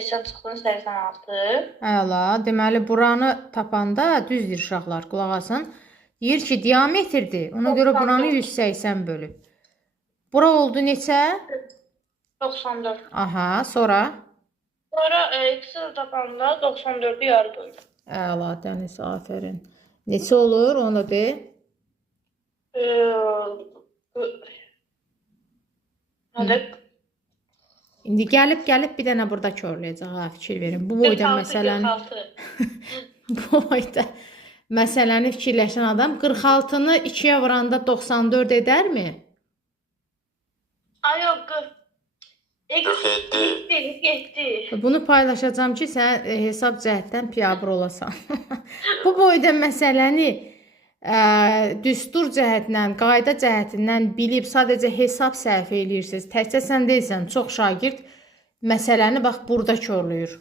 180 çıxdın 86. Əla, deməli buranı tapanda düzdür uşaqlar, qulaq asın. Deyir ki, diametrdir. Ona görə buranı 180 bölüb. Bura oldu neçə? 94. Aha, sonra? Sonra ikisi de tapanda 94'ü yarı böldüm. Əla, Dəniz, afərin. Neçə olur, onu da de. Hadi. İndi gəlib bir dənə burada körləyəcək, ha, fikir verin. Bu boyda məsələni 46. bu boyda məsələni fikirləşən adam 46-nı 2-yə vuranda 94 edərmi? Ay yok. 47. Bunu paylaşacağım ki, sən hesab cəhətdən piyabır olasan. Bu boyda məsələni düstur cəhətindən, qayda cəhətindən bilib sadəcə hesab səhv eləyirsiniz. Təkcə sən deyilsən, çox şagird məsələni bax burada körləyir.